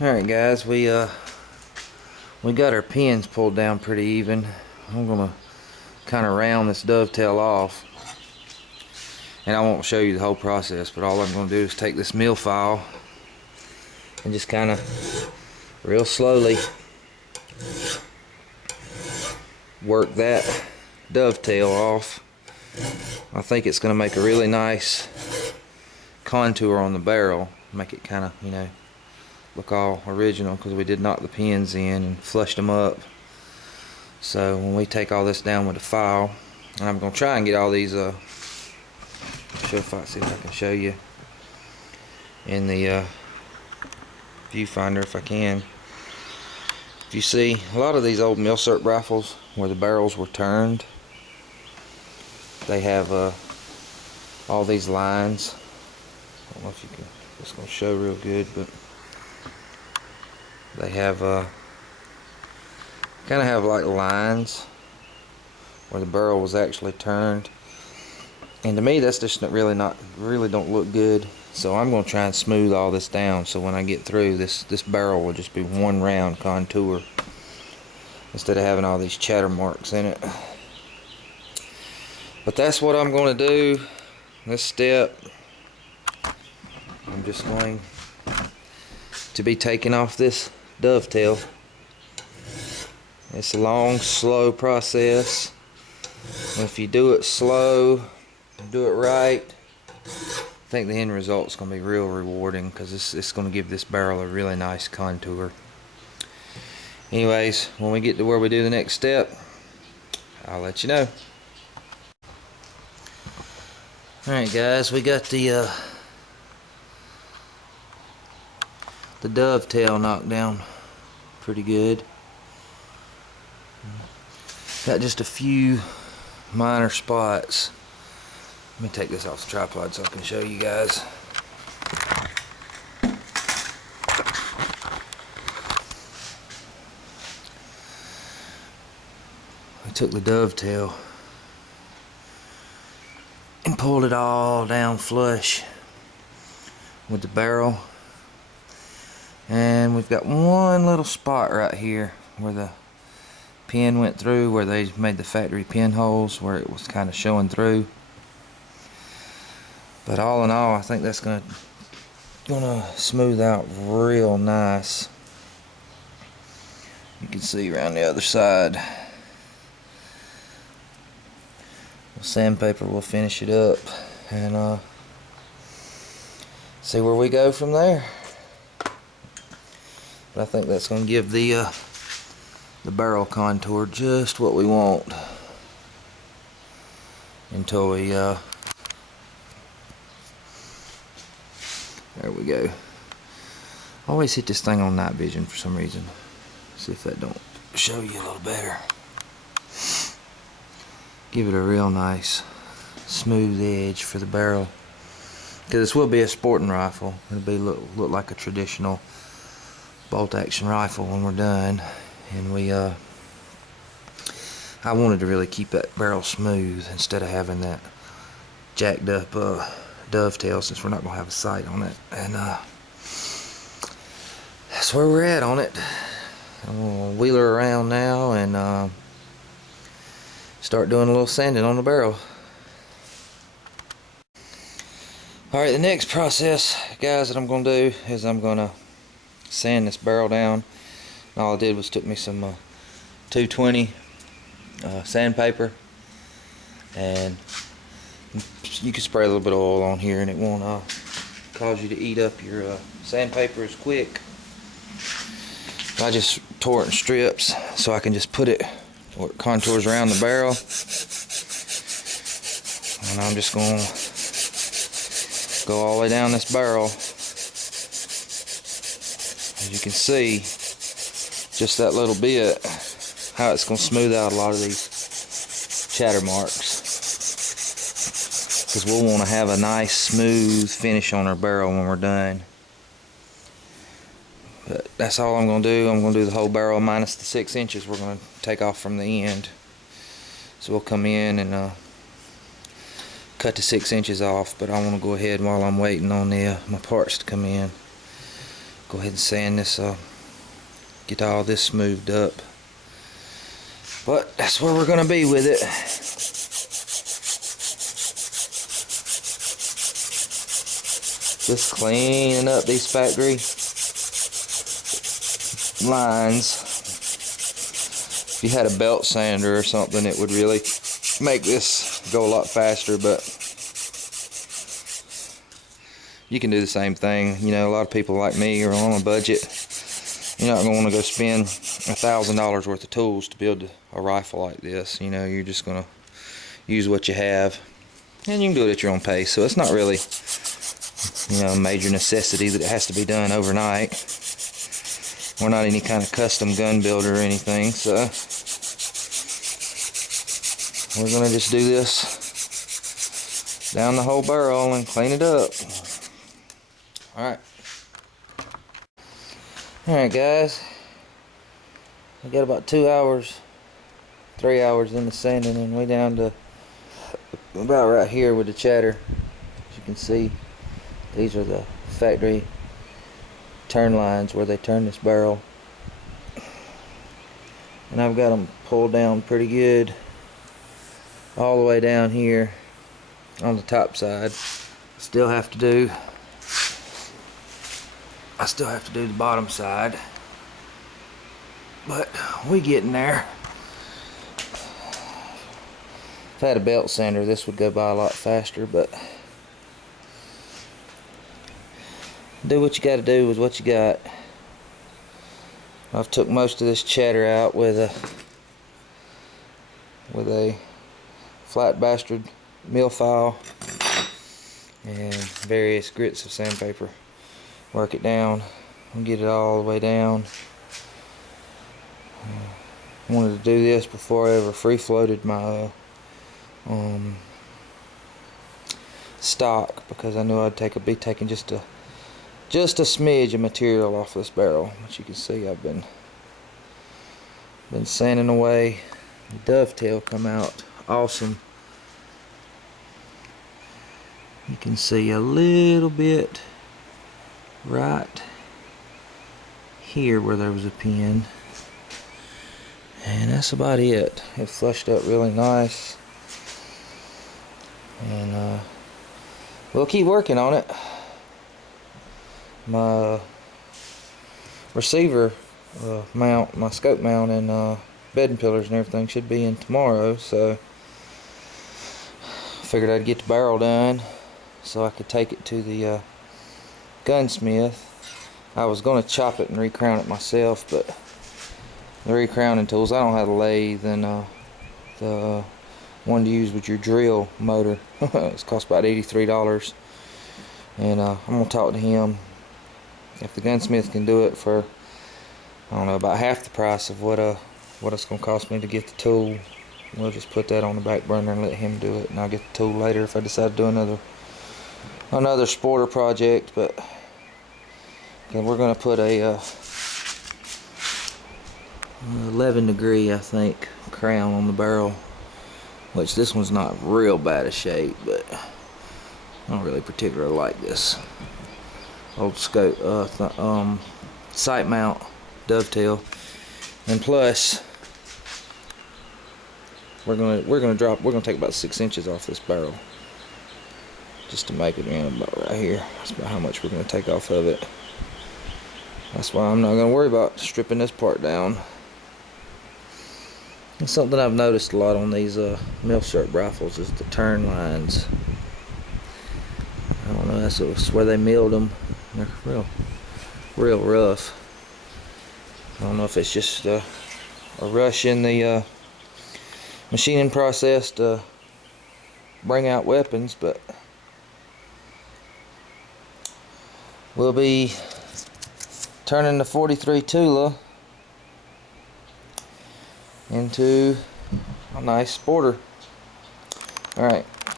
Alright guys, we got our pins pulled down pretty even. I'm gonna kind of round this dovetail off, and I won't show you the whole process, but all I'm gonna do is take this mill file and just kind of real slowly work that dovetail off. I think it's gonna make a really nice contour on the barrel, make it kind of, you know, look all original, because we did knock the pins in and flushed them up. So when we take all this down with the file, and I'm gonna try and get all these see if I can show you in the viewfinder if I can. If you see, a lot of these old Milsurp rifles where the barrels were turned, they have all these lines. I don't know if you can, it's gonna show real good, but they have kind of have like lines where the barrel was actually turned, and to me that's just really don't look good. So I'm going to try and smooth all this down, so when I get through, this barrel will just be one round contour instead of having all these chatter marks in it. But that's what I'm going to do. This step, I'm just going to be taking off this dovetail. It's a long, slow process. And if you do it slow, do it right, I think the end result's going to be real rewarding, because it's going to give this barrel a really nice contour. Anyways, when we get to where we do the next step, I'll let you know. Alright guys, we got the dovetail knocked down pretty good. Got just a few minor spots. Let me take this off the tripod so I can show you guys. I took the dovetail and pulled it all down flush with the barrel, and we've got one little spot right here where the pin went through, where they made the factory pin holes, where it was kind of showing through. But all in all, I think that's gonna smooth out real nice. You can see around the other side. The sandpaper will finish it up, and see where we go from there. But I think that's going to give the barrel contour just what we want until we there we go. I always hit this thing on night vision for some reason. See if that don't show you a little better. Give it a real nice smooth edge for the barrel, because this will be a sporting rifle. It'll be look like a traditional bolt action rifle when we're done. And I wanted to really keep that barrel smooth instead of having that jacked up dovetail, since we're not going to have a sight on it. And that's where we're at on it. I'm going to wheel her around now and start doing a little sanding on the barrel. Alright, the next process, guys, that I'm going to do is I'm going to sand this barrel down. And all I did was took me some 220 sandpaper, and you can spray a little bit of oil on here and it won't cause you to eat up your sandpaper as quick. I just tore it in strips so I can just put it where it contours around the barrel, and I'm just going to go all the way down this barrel. As you can see, just that little bit, how it's going to smooth out a lot of these chatter marks, because we'll want to have a nice smooth finish on our barrel when we're done. But that's all I'm going to do. I'm going to do the whole barrel minus the 6 inches we're going to take off from the end. So we'll come in and cut the 6 inches off, but I want to go ahead while I'm waiting on my parts to come in Go ahead and sand this get all this smoothed up. But that's where we're gonna be with it. Just cleaning up these factory lines. If you had a belt sander or something, it would really make this go a lot faster, but you can do the same thing. You know, a lot of people like me are on a budget. You're not going to want to go spend $1,000 worth of tools to build a rifle like this. You know, you're just going to use what you have, and you can do it at your own pace. So it's not really, you know, a major necessity that it has to be done overnight. We're not any kind of custom gun builder or anything, so we're going to just do this down the whole barrel and clean it up. Alright. Alright guys, I got about 2 hours, 3 hours in the sanding, and we down to about right here with the chatter. As you can see, these are the factory turn lines where they turn this barrel, and I've got them pulled down pretty good all the way down here on the top side. I still have to do the bottom side, but we getting there. If I had a belt sander, this would go by a lot faster, but do what you got to do with what you got. I've took most of this chatter out with a flat bastard mill file and various grits of sandpaper. Work it down and get it all the way down. I wanted to do this before I ever free floated my stock, because I knew I'd be taking just a smidge of material off this barrel. But you can see I've been sanding away. The dovetail come out awesome. You can see a little bit right here where there was a pin, and that's about it. It flushed up really nice, and we'll keep working on it. My receiver mount, my scope mount, and bedding pillars and everything should be in tomorrow, so I figured I'd get the barrel done so I could take it to the gunsmith. I was going to chop it and recrown it myself, but the recrowning tools, I don't have a lathe, and the one to use with your drill motor it's cost about $83, and I'm going to talk to him. If the gunsmith can do it for, I don't know, about half the price of what it's going to cost me to get the tool, we'll just put that on the back burner and let him do it, and I'll get the tool later if I decide to do another sporter project. But okay, we're going to put a 11 degree, I think, crown on the barrel, which this one's not real bad a shape, but I don't really particularly like this old scope sight mount dovetail. And plus we're gonna take about 6 inches off this barrel just to make it about right here. That's about how much we're gonna take off of it. That's why I'm not gonna worry about stripping this part down. And something I've noticed a lot on these mill-sharp rifles is the turn lines. I don't know, that's where they milled them. They're real rough. I don't know if it's just a rush in the machining process to bring out weapons, but we'll be turning the 43 Tula into a nice sporter. Alright.